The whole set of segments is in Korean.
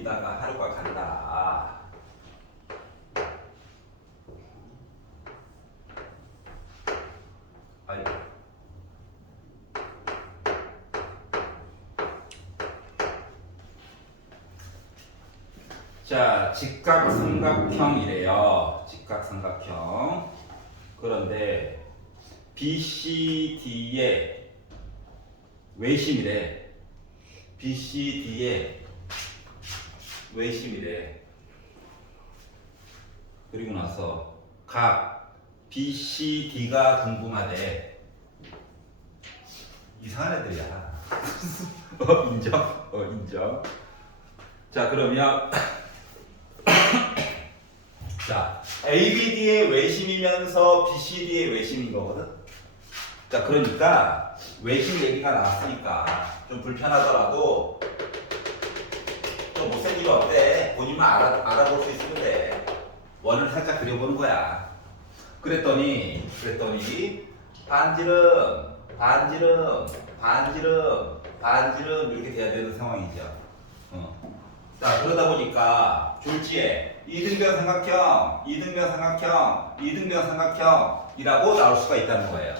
일이다가 하루가 간다. 아니. 자, 직각삼각형이래요. 직각삼각형. 그런데 BCD의 외심이래. BCD의 외심이래. 그리고 나서 각 BCD가 궁금하대. 이상한 애들이야. 인정? 인정. 자, 그러면 자, ABD의 외심이면서 BCD의 외심인 거거든. 자, 그러니까 외심 얘기가 나왔으니까 좀 불편하더라도 좀 못생기면 어때? 본인만 알아볼 수 있으면 돼. 원을 살짝 그려보는 거야. 그랬더니 반지름, 반지름, 반지름, 반지름 이렇게 돼야 되는 상황이죠. 자, 그러다 보니까 졸지에 이등변 삼각형, 이등변 삼각형, 이등변 삼각형이라고 나올 수가 있다는 거예요.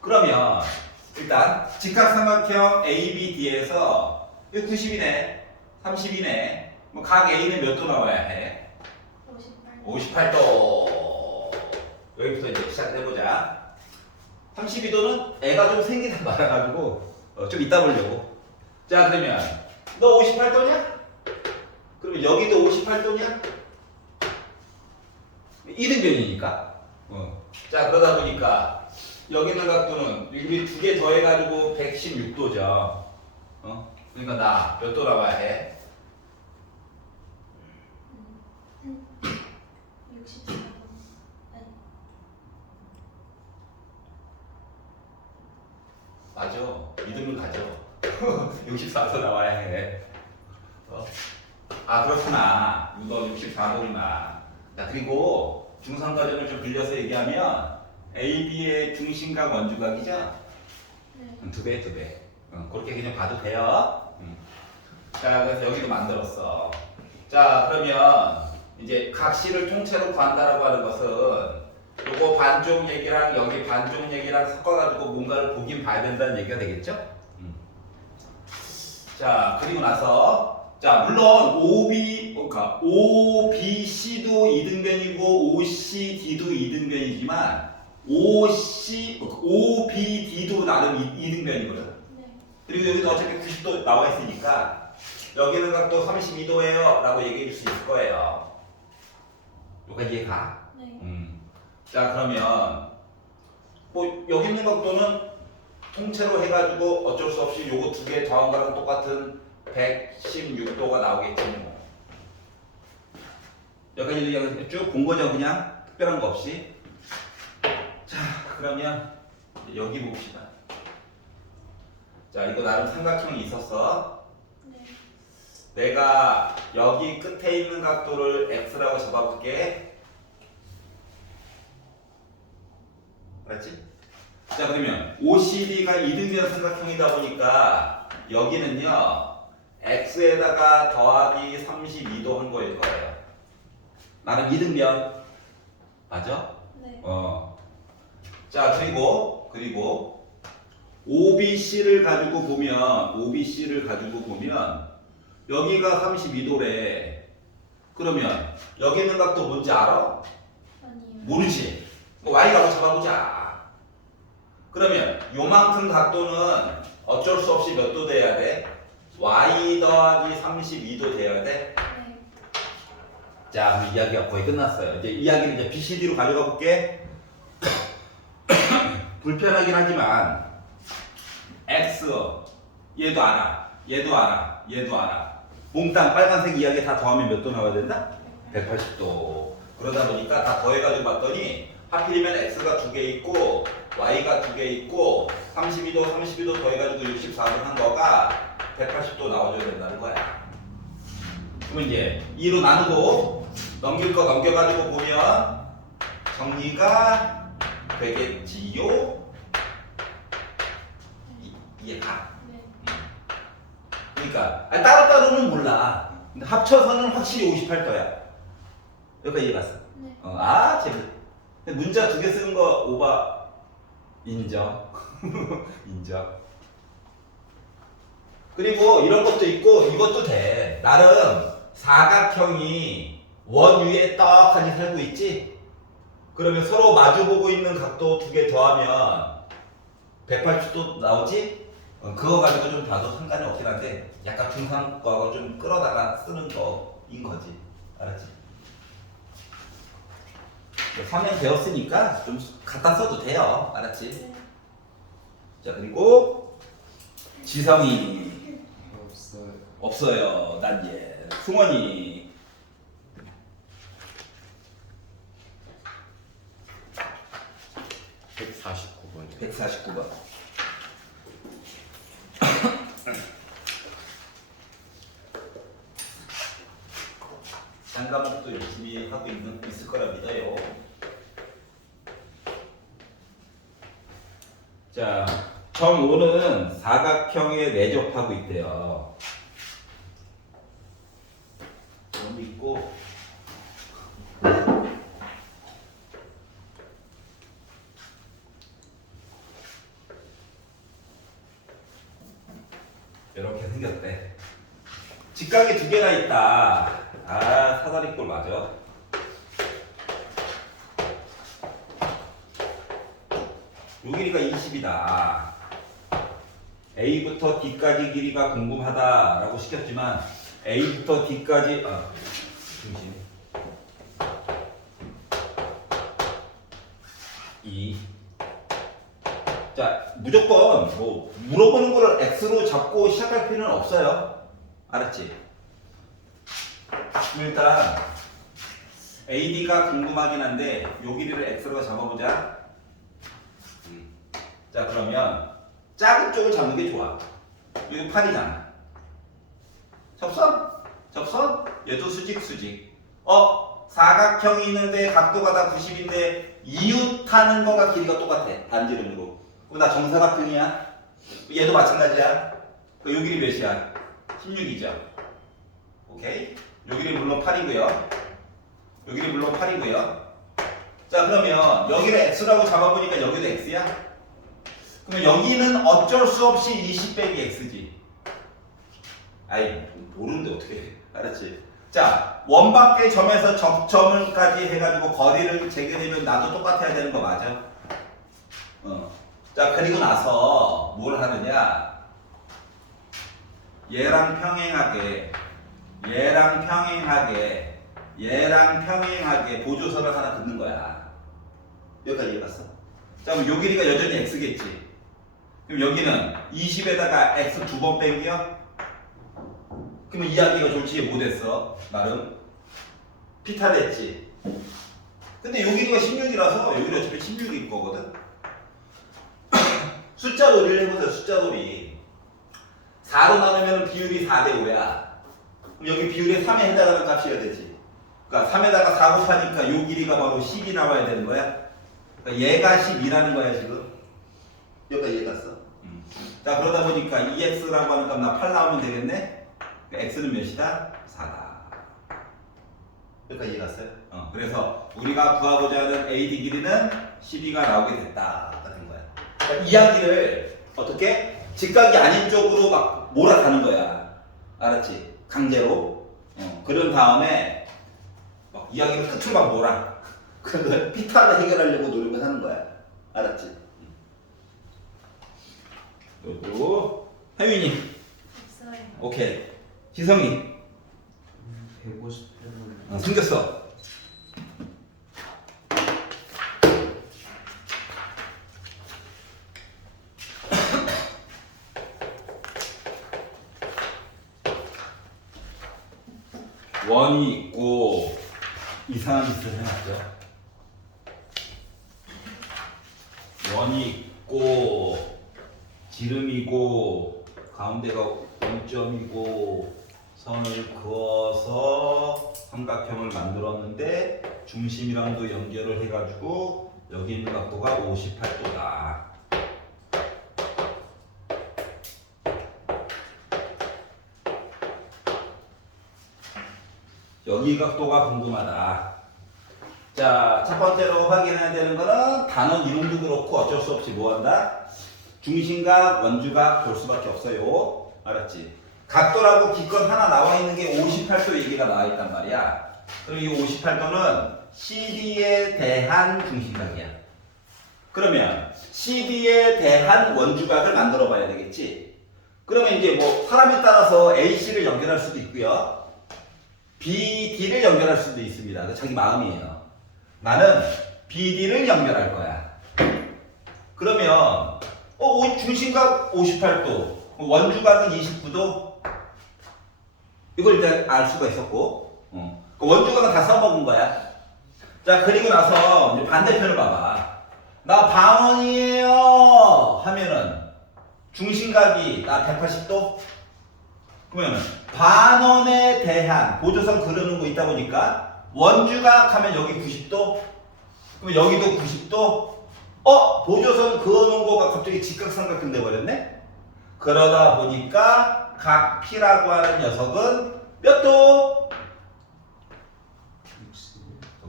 그러면 일단 직각삼각형 ABD에서 90이네, 30이네. 뭐 각 A는 몇 도 나와야 해? 58도. 여기부터 이제 시작해보자. 32도는 애가 좀 생기다 말아가지고 좀 이따 보려고. 자, 그러면 너 58도냐? 그러면 여기도 58도냐? 이등변이니까. 자, 그러다 보니까 여기 있는 각도는 여기 두 개 더해가지고 116도죠. 그러니까 나 몇 도 나와야 해? 64도. 맞아. 이등분 가죠. 64도 나와야 해. 아, 그렇구나. 너 64도구나. 자, 그리고 중상과정을 좀 빌려서 얘기하면 AB의 중심각 원주각이죠? 네. 두 배. 그렇게 그냥 봐도 돼요. 자, 그래서 여기도 만들었어. 자, 그러면 이제 각시를 통째로 구한다라고 하는 것은 요거 반쪽 얘기랑 여기 반쪽 얘기랑 섞어가지고 뭔가를 보긴 봐야 된다는 얘기가 되겠죠? 자, 그리고 나서 자, 물론 그러니까 OBC도 이등변이고 OCD도 이등변이지만 OBD도 나름 이등변이거든. 네. 그리고 여기도 어차피 90도 나와 있으니까 여기는 각도 32도예요 라고 얘기해 줄 수 있을 거예요. 여기까지 이해가? 네. 자, 그러면 뭐 여기 있는 각도는 통째로 해가지고 어쩔 수 없이 요거 두 개 더한 거랑 똑같은 116도가 나오겠지 뭐. 여기까지 쭉 본 거죠, 그냥 특별한 거 없이. 자, 그러면 여기 봅시다. 자, 이거 나름 삼각형이 있었어. 네. 내가 여기 끝에 있는 각도를 x라고 잡아볼게. 알았지? 자, 그러면 OCD가 이등변 삼각형이다 보니까 여기는요 x에다가 더하기 32도 한 거일 거예요. 나는 이등변 맞아? 네. 자, 그리고 OBC를 가지고 보면 여기가 32도래. 그러면 여기 있는 각도 뭔지 알아? 아니요. 모르지? y라고 잡아보자. 그러면 요만큼 각도는 어쩔 수 없이 몇 도 돼야 돼? y 더하기 32도 돼야 돼? 네. 자, 이야기가 거의 끝났어요. 이제 이야기는 이제 BCD로 가져가 볼게. 불편하긴 하지만 X 얘도 알아. 몽땅 빨간색 이야기 다 더하면 몇 도 나와야 된다? 180도. 그러다 보니까 다 더해가지고 봤더니 하필이면 X가 두 개 있고 Y가 두 개 있고 32도 더해가지고 64도 한 거가 180도 나와줘야 된다는 거야. 그러면 이제 2로 나누고 넘길 거 넘겨가지고 보면 정리가 되겠지요? 이해가? 네. 그러니까 따로따로는 몰라. 근데 합쳐서는 확실히 58도야. 여기까지 이해갔어? 네. 재밌. 근데 문자 2개 쓰는 거 오바 인정. 인정. 그리고 이런 것도 있고 이것도 돼. 나름 사각형이 원 위에 떡하니 살고 있지? 그러면 서로 마주보고 있는 각도 2개 더하면 180도 나오지? 그거 가지고 좀 봐도 상관이 없긴 한데 약간 중상과학을 좀 끌어다가 쓰는 거인 거지. 알았지? 3년 배웠으니까 좀 갖다 써도 돼요. 알았지? 네. 자, 그리고 지성이 없어요. 없어요. 난 예. 승원이 149번이요. 149번. 한 과목도 열심히 하고 있을 거라 믿어요. 자, 정오는 사각형에 내접하고 있대요. 너무 있고 이렇게 생겼대. 직각이 2개나 있다. 사다리꼴 맞아. 요 길이가 20이다. A부터 D까지 길이가 궁금하다라고 시켰지만 A부터 D까지 중심 2. 자, 무조건 뭐 물어보는 거를 X로 잡고 시작할 필요는 없어요. 알았지? 그럼 일단 AD가 궁금하긴 한데 요 길이를 X로 잡아보자. 자, 그러면 작은 쪽을 잡는 게 좋아. 여기 8이잖아. 접선? 접선? 얘도 수직, 수직. 사각형이 있는데 각도가 다 90인데 이웃하는 거가 길이가 똑같아. 반지름으로. 그럼 나 정사각형이야. 얘도 마찬가지야. 요 길이 몇이야? 16이죠. 오케이? 요 길이 물론 8이고요. 요 길이 물론 8이고요. 자, 그러면 여기를 X라고 잡아보니까 여기도 X야? 그러면 여기는 어쩔 수 없이 20 빼기 X지. 모르는데 어떻게 해. 알았지? 자, 원밖의 점에서 접점을까지 해가지고 거리를 재그리면 나도 똑같아야 되는 거 맞아? 자, 그리고 나서 뭘 하느냐? 얘랑 평행하게 보조선을 하나 긋는 거야. 여기까지 이해갔어? 자, 그럼 요 길이가 여전히 X겠지? 그럼 여기는 20에다가 X 2번 뺀기요? 그러면 이야기가 좋지 못했어. 나름 피타 됐지. 근데 요 길이가 16이라서 여기는 어차피 16일 거거든. 숫자 놀이를 해보세요. 숫자 놀이. 4로 나누면 비율이 4대 5야. 그럼 여기 비율에 3에 해당하는 값이어야 되지. 그러니까 3에다가 4 곱하니까 요 길이가 바로 10이 나와야 되는 거야. 그러니까 얘가 10이라는 거야 지금. 여기까지 이해갔어? 자, 그러다 보니까 2x라고 하는 값 나 8 나오면 되겠네? x는 몇이다? 4다. 여기까지 이해갔어요? 그래서 우리가 구하고자 하는 AD 길이는 12가 나오게 됐다. 된 거야. 그러니까 이야기를 어떻게? 직각이 아닌 쪽으로 막 몰아가는 거야. 알았지? 강제로. 그런 다음에 막 이야기를 끝으로 막 몰아. 그래서 피타를 해결하려고 노력을 하는 거야. 알았지? 그리고 혜윤이 없어요. 오케이. 지성이 158번. 생겼어. 원이 있고 이상한 짓을 해놨죠. 원이 있고 지름이고 가운데가 원점이고 선을 그어서 삼각형을 만들었는데 중심이랑도 연결을 해가지고 여기 있는 각도가 58도다. 여기 각도가 궁금하다. 자, 첫 번째로 확인해야 되는 거는 단원 이름도 그렇고 어쩔 수 없이 뭐 한다? 중심각, 원주각 볼 수밖에 없어요. 알았지? 각도라고 기껏 하나 나와 있는 게 58도 얘기가 나와 있단 말이야. 그럼 이 58도는 CD에 대한 중심각이야. 그러면 CD에 대한 원주각을 만들어 봐야 되겠지? 그러면 이제 뭐 사람에 따라서 AC를 연결할 수도 있고요. BD를 연결할 수도 있습니다. 그 자기 마음이에요. 나는 BD를 연결할 거야. 그러면 중심각 58도, 원주각은 29도. 이걸 일단 알 수가 있었고, 그 원주각은 다 써먹은 거야. 자, 그리고 나서 이제 반대편을 봐봐. 나 반원이에요 하면은 중심각이 나 180도? 그러면 반원에 대한 보조선 그려놓은 거 있다 보니까 원주각 하면 여기 90도? 그러면 여기도 90도? 보조선 그어놓은 거가 갑자기 직각삼각형 돼버렸네? 그러다 보니까 각 P라고 하는 녀석은 몇 도?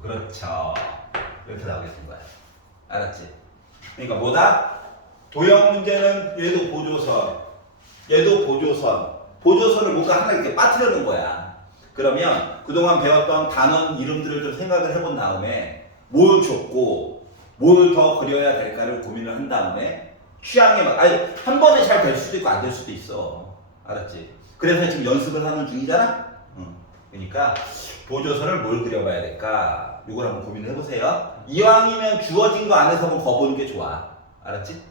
그렇죠. 이렇게 나오겠는 거야. 알았지? 그러니까 뭐다? 도형 문제는 얘도 보조선, 얘도 보조선. 보조선을 뭔가 하나 이렇게 빠뜨려 놓은 거야. 그러면 그동안 배웠던 단원 이름들을 좀 생각을 해본 다음에 뭘 줬고 뭘 더 그려야 될까를 고민을 한 다음에 취향에 한 번에 잘 될 수도 있고 안 될 수도 있어. 알았지? 그래서 지금 연습을 하는 중이잖아? 그러니까 보조선을 뭘 그려봐야 될까? 이걸 한번 고민을 해보세요. 이왕이면 주어진 거 안에서 한번 거보는 게 좋아. 알았지?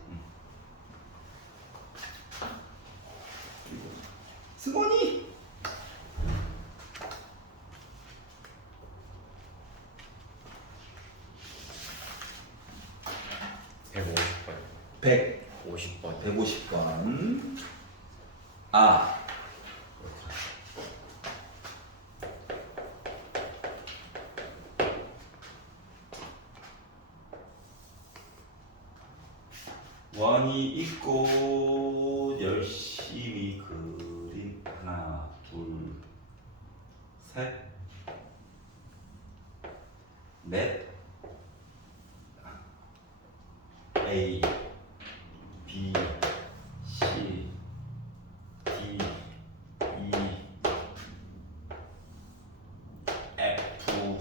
승원이! 백 150번. 50번 150번. 아. 원이 있고 열심히 그린 하나, 둘, 셋, 넷, A, B, C, D, E, F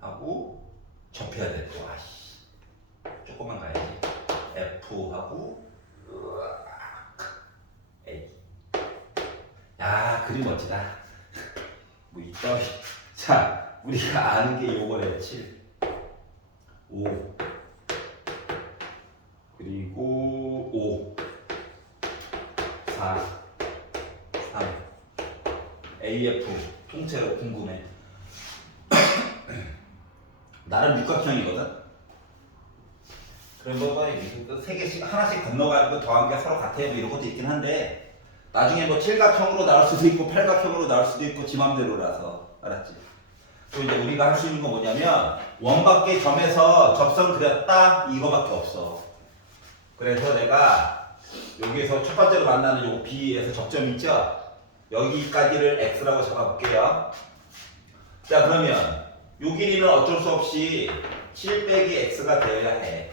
하고 접해야 돼 또. 아씨, 조금만 가야지. F하고 A. 야, 그림 멋지다. 뭐 있다. 자, 우리가 아는 게 요거래. 7, 5, 그리고 5, 4, 3, AF 통째로 궁금해. 나름 육각형이거든. 그런 거 세 개씩 하나씩 건너가지고 더한 게 서로 같아요. 뭐 이런 것도 있긴 한데 나중에 뭐 칠각형으로 나올 수도 있고 팔각형으로 나올 수도 있고 지 맘대로라서. 알았지? 또 이제 우리가 할 수 있는 건 뭐냐면 원밖에 점에서 접선 그렸다 이거밖에 없어. 그래서 내가 여기에서 첫 번째로 만나는 요거 B에서 접점 있죠? 여기까지를 X라고 잡아볼게요. 자, 그러면 요 길이는 어쩔 수 없이 7 빼기 X가 되어야 해.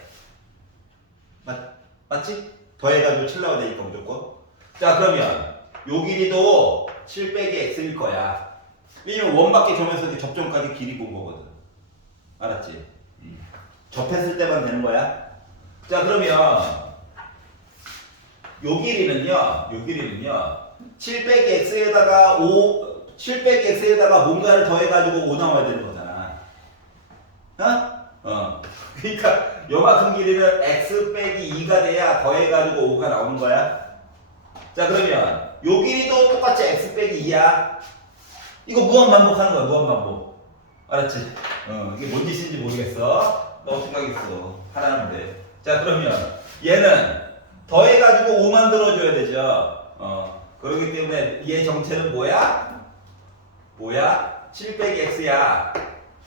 맞지? 더해가지고 7 나와야 되니까 무조건. 자, 그러면 요 길이도 7 빼기 X일 거야. 왜냐면 원밖에 점에서 이렇게 접점까지 길이 본 거거든. 알았지? 접했을 때만 되는 거야. 자, 그러면 요 길이는요 7 빼기 X에다가 7 빼기 X에다가 뭔가를 더해가지고 5 나와야 되는 거잖아. 그러니까 요만큼 길이는 X 빼기 2가 돼야 더해가지고 5가 나오는 거야. 자, 그러면 요 길이도 똑같이 X 빼기 2야. 이거 무한반복하는 거야, 무한반복. 알았지? 이게 뭔 짓인지 모르겠어. 너 생각했어. 하라는 데. 자, 그러면 얘는 더해가지고 5 만들어줘야 되죠. 그렇기 때문에 얘 정체는 뭐야? 7 빼기 X야.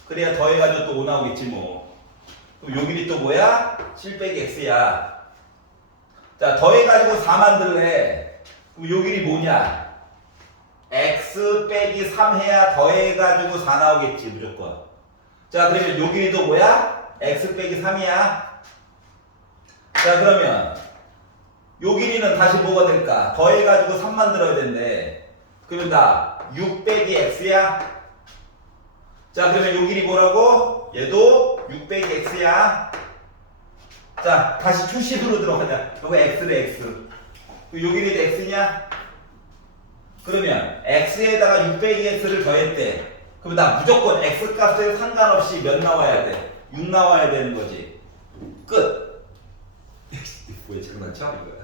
그래야 더해가지고 또 5 나오겠지 뭐. 그럼 요 길이 또 뭐야? 7 빼기 X야. 자, 더해가지고 4 만들래. 그럼 요 길이 뭐냐? x 빼기 3 해야 더해가지고 4 나오겠지 무조건. 자 그러면 요 길이도 뭐야? x 빼기 3이야. 자 그러면 요 길이는 다시 뭐가 될까? 더해가지고 3 만들어야 된대. 그러면 나 6 빼기 x야. 자 그러면 요 길이 뭐라고? 얘도 6 빼기 x야. 자 다시 초식으로 들어가자. 요거 x래 x. 요 길이도 x냐? 그러면 x에다가 6 빼기 x를 더했대. 그럼 나 무조건 x 값에 상관없이 몇 나와야 돼? 6 나와야 되는 거지. 끝. 왜 장난쳐? 이거야.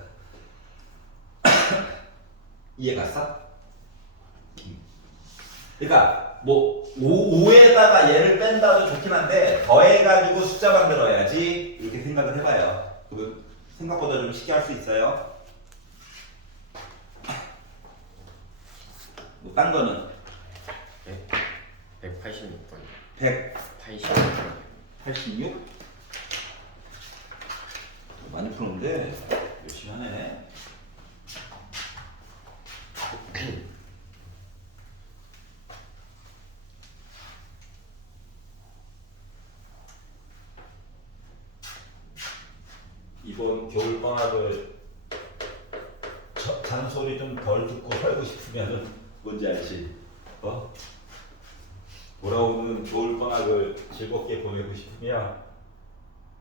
이해 갔어? 그러니까 뭐 5에다가 얘를 뺀다도 좋긴 한데 더해가지고 숫자 만들어야지 이렇게 생각을 해봐요. 그러면 생각보다 좀 쉽게 할 수 있어요. 뭐 딴 거는 186번. 186? 86번. 많이 푸는데 열심히 하네. 이번 겨울방학을 잔소리 좀 덜 듣고 살고 싶으면은 뭔지 알지? 어? 돌아오는 겨울방학을 즐겁게 보내고 싶으면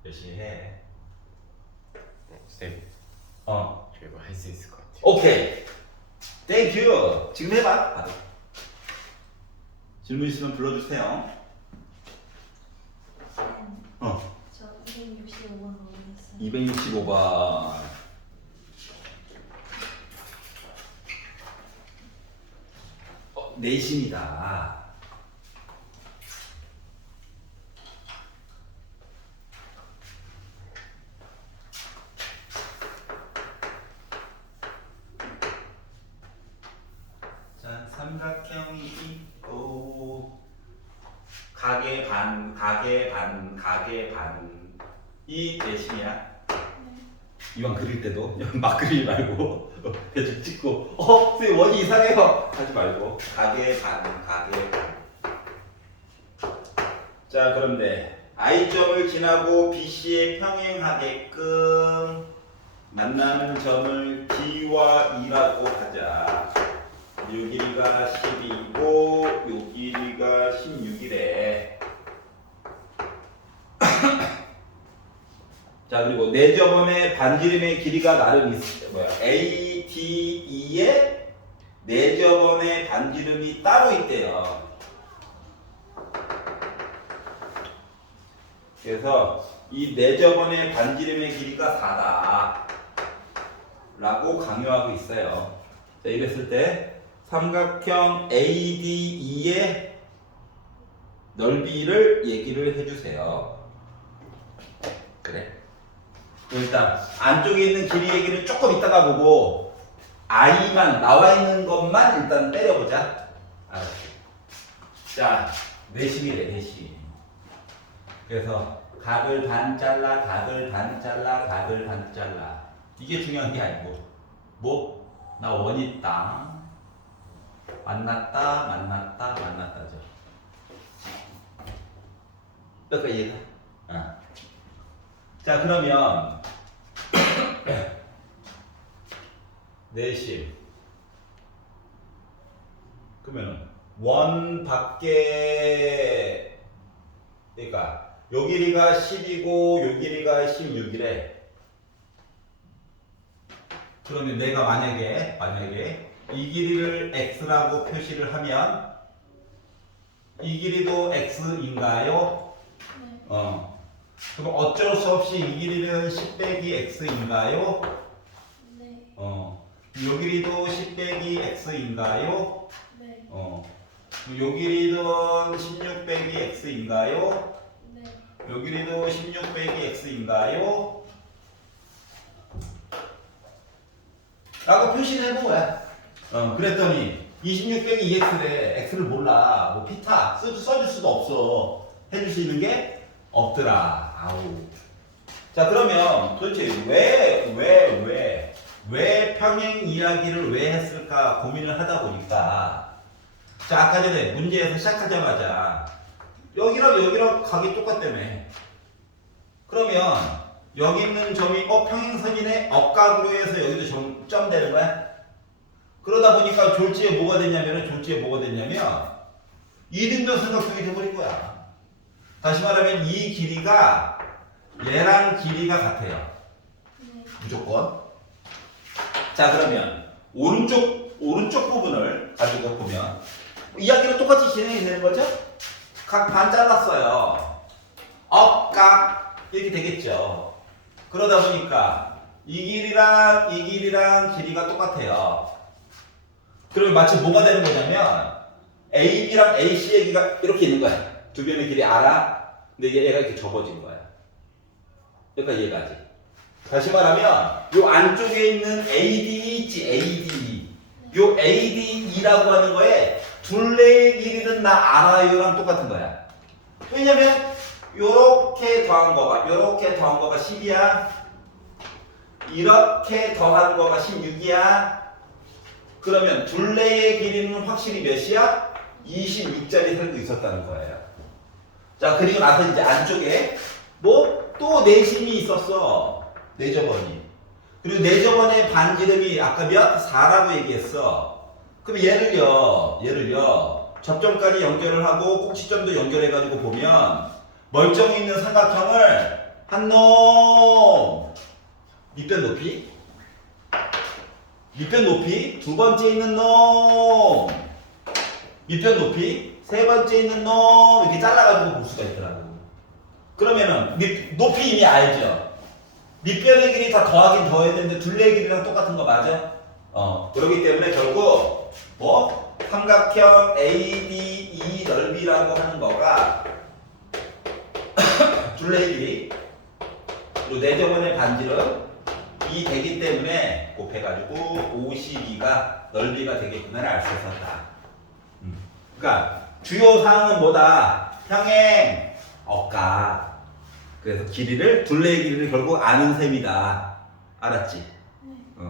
열심히 해. 쌤, 어. 저 이거 할 수 있을 것 같아요. 오케이. 땡큐. 지금 해봐. 바로. 질문 있으면 불러주세요. 쌤, 어. 저 265번 모르겠어요. 265번. 내심이다. 자, 삼각형이 있고 가게 반, 가게 반, 가게 반. 이 내심이야. 네. 이왕 그릴 때도 막 그리지 말고 대충 찍고 선생님 원이 이상해요 하지 말고 가게 반, 가게 반. 자 그런데 I점을 지나고 BC에 평행하게끔 만나는 점을 D와 E라고 하자. 요 길이가 10이고 요 길이가 16이래. 자 그리고 내저번의 반지름의 길이가 나름 ADE에 내저번의 반지름이 따로 있대요. 그래서 이 내저번의 반지름의 길이가 4다 라고 강요하고 있어요. 자 이랬을 때 삼각형 ADE의 넓이를 얘기를 해주세요. 그래. 일단 안쪽에 있는 길이 얘기는 조금 이따가 보고 I만 나와 있는 것만 일단 때려보자. 알았지? 자, 내심이래 내심. 그래서 각을 반 잘라, 각을 반 잘라, 각을 반 잘라. 이게 중요한 게 아니고 뭐? 나 원 있다. 만났다, 만났다, 만났다죠. 여기까지 이해가? 자 그러면 내심 그러면 원 밖에 그러니까 요 길이가 10이고 요 길이가 16이래. 그러면 내가 만약에 이 길이를 x라고 표시를 하면 이 길이도 x인가요? 네. 그럼 어쩔 수 없이 이 길이는 10 빼기 x인가요? 네. 요 길이도 10 빼기 x인가요? 네. 요 길이는 16 빼기 x인가요? 네. 요 길이도 16 빼기 x인가요? 라고 표시를 해본 거야. 그랬더니 26 빼기 2x래. x를 몰라. 뭐 피타 써줄 수도 없어. 해줄 수 있는 게 없더라. 아우. 자 그러면 도대체 왜 왜 평행 이야기를 왜 했을까 고민을 하다 보니까 자 아까 전에 문제에서 시작하자마자 여기랑 각이 똑같다며. 그러면 여기 있는 점이 평행선이네 억각으로 해서 여기도 점 되는 거야. 그러다 보니까 졸지에 뭐가 됐냐면 이등변 삼각형이 돼버린 거야. 다시 말하면 이 길이가 얘랑 길이가 같아요. 네. 무조건. 자 그러면 오른쪽 부분을 가지고 보면 이야기는 똑같이 진행이 되는 거죠? 각 반 잘랐어요. 억각 이렇게 되겠죠. 그러다 보니까 이 길이랑 길이가 똑같아요. 그러면 마치 뭐가 되는 거냐면 AB랑 AC의 길이가 이렇게 있는 거야. 두 변의 길이 알아? 근데 얘가 이렇게 접어진 거야. 그러니까 얘가지. 다시 말하면 요 안쪽에 있는 AD 있지, AD. 요 ADE라고 하는 거에 둘레의 길이는 나 알아요랑 똑같은 거야. 왜냐면 요렇게 더한 거가 10이야. 이렇게 더한 거가 16이야. 그러면 둘레의 길이는 확실히 몇이야? 26짜리 살고 있었다는 거예요. 자 그리고 나서 이제 안쪽에 뭐 또 내심이 있었어. 내저번이. 그리고 내저번의 반지름이 아까 몇? 4라고 얘기했어. 그럼 얘를요 접점까지 연결을 하고 꼭지점도 연결해가지고 보면 멀쩡히 있는 삼각형을 한 놈 밑변 높이 두 번째 있는 놈 밑변 높이 세 번째 있는 놈 이렇게 잘라가지고 볼 수가 있더라고. 그러면은 높이 이미 알죠. 밑변의 길이 다 더하긴 더해야 되는데 둘레의 길이랑 똑같은 거 맞아? 그렇기 때문에 결국 뭐 삼각형 ADE 넓이라고 하는 거가 둘레의 길이 그리고 내저번의 반지름 이 되기 때문에 곱해가지고 52가 넓이가 되겠구나를 알 수 있었다. 그러니까 주요 사항은 뭐다? 평행, 억각. 그래서 둘레의 길이를 결국 아는 셈이다. 알았지? 네.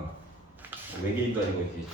외계인도 아니고 이렇게